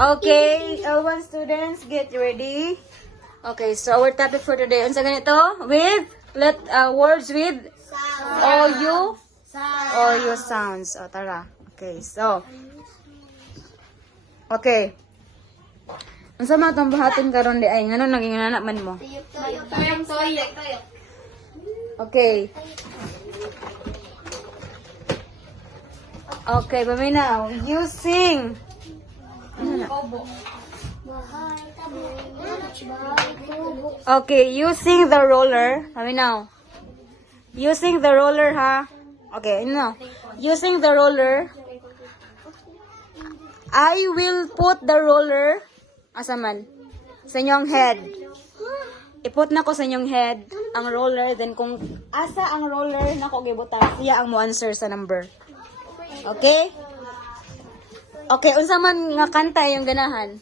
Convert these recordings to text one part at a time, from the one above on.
Okay, L1 students, get ready. Okay, so our topic for today, unsa ganito? With words with OU sounds. O, tara. Okay, so. Okay. Unsa man tong buhaton karon di ay ngano naging nanaman mo? Toyo. Okay. Okay, paminaw. You sing. Okay, using the roller. Paminaw. Using the roller, ha? Okay, no. Using the roller. I will put the roller asa man sa inyong head. Iput na ko sa inyong head ang roller, then kung asa ang roller na ko gibutan, siya ang mo answer sa number. Okay? Okay, unsa man nga kanta yung ganahan?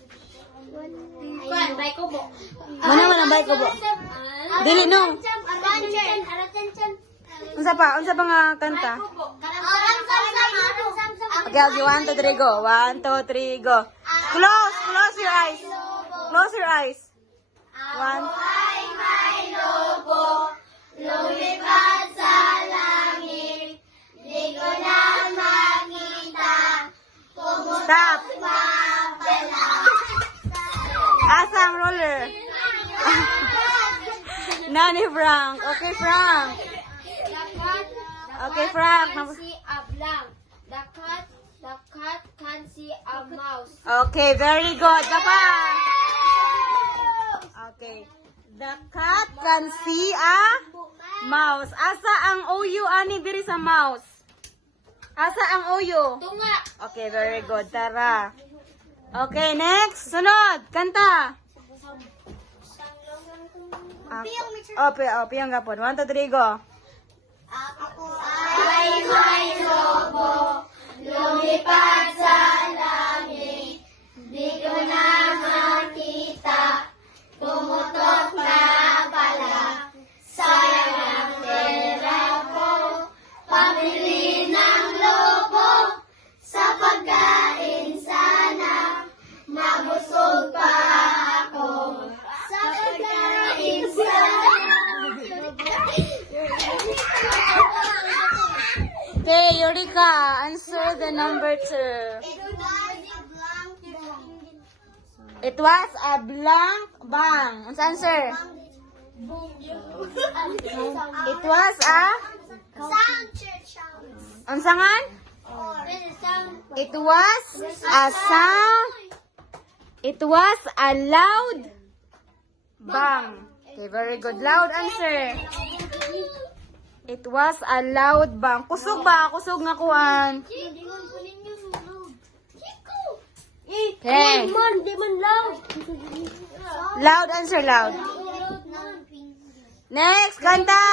Bay ko bo. Mana man ang bay ko bo? Dili no. Unsa pa nga kanta? Okay, okay, 1, 2, 3, go. 1, 2, 3, go. Close your eyes. Close your eyes. 1. Lumipad sa langit, di ko na makita. Stop. Asa ang roller? Nani Frank. Okay, Frank. Okay, Frank. See a blank. The cat can see a mouse. Okay, very good. Dapa. Okay. The cat can see a mouse. Asa ang OU ani diri sa mouse? Asa ang OU? Tunga. Okay, very good. Tara. Okay, next. Sunod. Kanta. Piyang gapon. 1, 2, 3, go. Ako ay may lobo, lumipad sa langit, di ko na makita, pumutok na pala, sayang ang pera ko, pamili ng lobo, sa pagkain sana, mabusog pa ako, sa pagkain sana. Okay, Eureka, answer the number 2. It was a blank bang. What's the answer? It was a... Unsangan? It was a sound. It was a loud bang. Okay, very good. Loud answer. It was a loud bang. Kusog ba? Kusog nga kuan. Okay. Loud answer, loud. Next, kanta.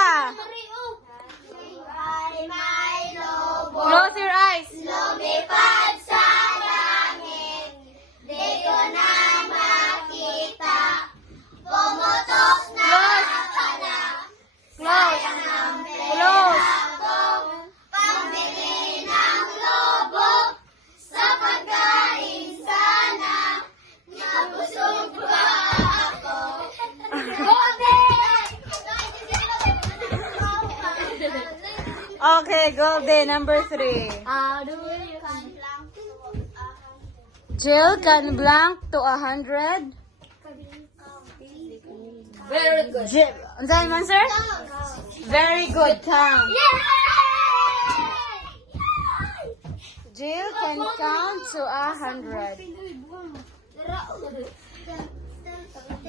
Close your eyes. Lumipad sa langit, di ko na makita, pumutok na pala, sayang ang Close. ako, pambili ng lobo, sa pagkain sana, nabusog pa ako. Okay, golden. Number 3. Jill can blank to 100. Very good. Jill. Unsa yung answer? Very good. Count. Jill can count to 100.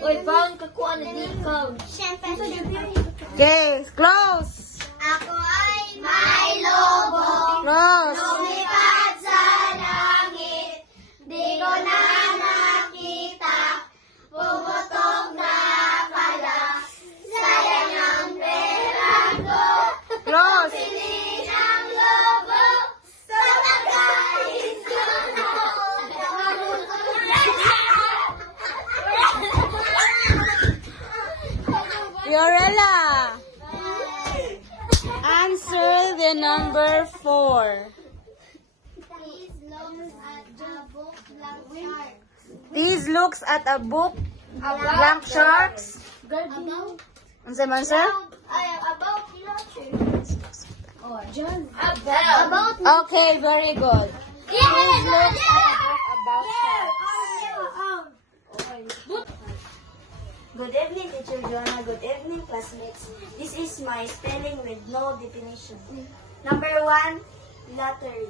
Uy, bawang kakuha na di ikaw. Okay, close. Ako ay may lobo, Close. lumipad sa langit, di ko na nakita, pumutok na pala, sayang ang pera ko, Close. pili ng lobo, sa pagkain sana. Fiorella. Answer the number 4. Please look at the book blank chart. These looks at a book. Blank sharks. About. Unsa man sir? About About. Okay, very good. These looks at a book about sharks. Good evening, Teacher Joanna. Good evening, classmates. This is my spelling with no definition. Number 1, lottery.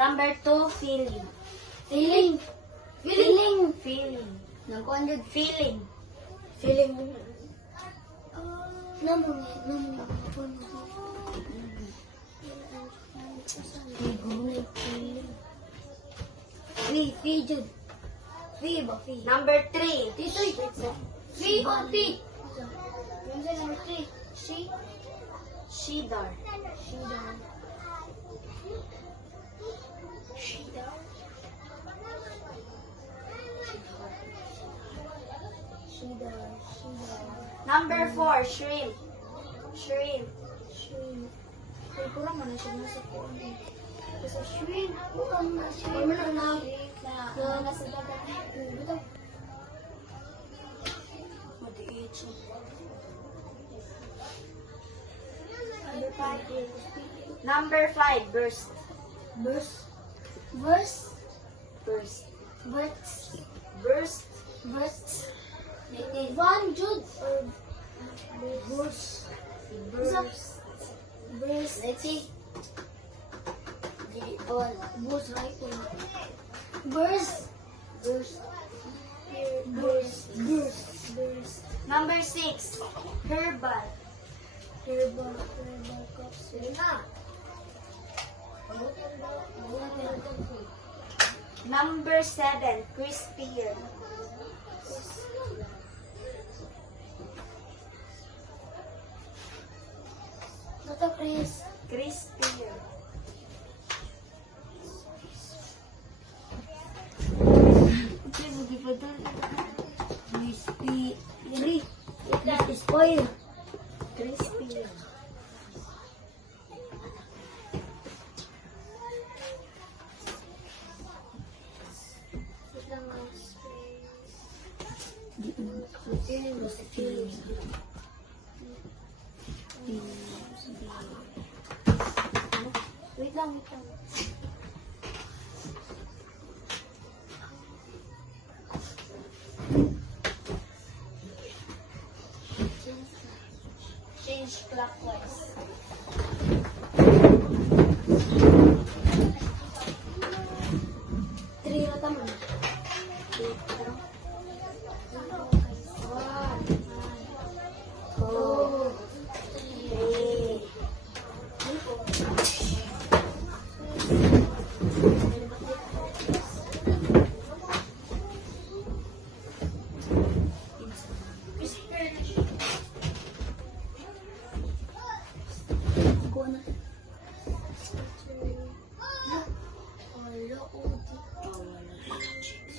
Number 2, feeling. Feeling. Feeling. Feeling. Nagkuhan yun. Feeling. Feeling. Number. Fee, Jud. Fee ba? Fee. Number 3, Titoy. Fee ba? Fee. Yung sa number 3. shidar. Number 4, shrimp. Shrimp. Ay, kurang man na siya nasa kuwan eh. Kasi shrimp. Kurang na siya. Ay, man na. Nasa dagat. Bitaw. Madiit siya. Number 5, burst. Verse. Burst. Verse. Burst. Verse. One, Jud. Verse. Burst. Verse. Let's see. All. Verse right one. Verse. Number 6, herbal. Herbal cups. Number 7, crispier. Nata Chris. Crispier. Okay, bugi pa doon. Crispy. Dali. Spoil. Crispier. Wait lang. Change clockwise. Three na tama. Two. Three. Kuha na.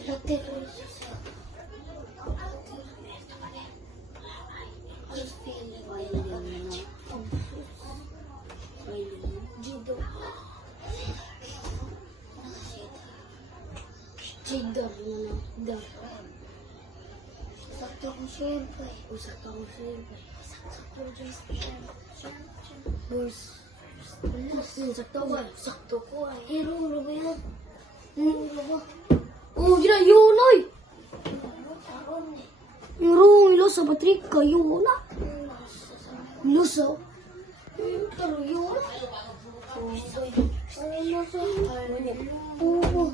Latte. Jido. Jido. Sakto ko siyempre. Sakto ko siyempre. Burs. Sakto ko. Sakto ko ay. Hero, ano ba yan? Ano ba? Oh, yun yun ay! Yung ilo sa batrik ka, yun na. Ilo sa... Pero yun na. Oo.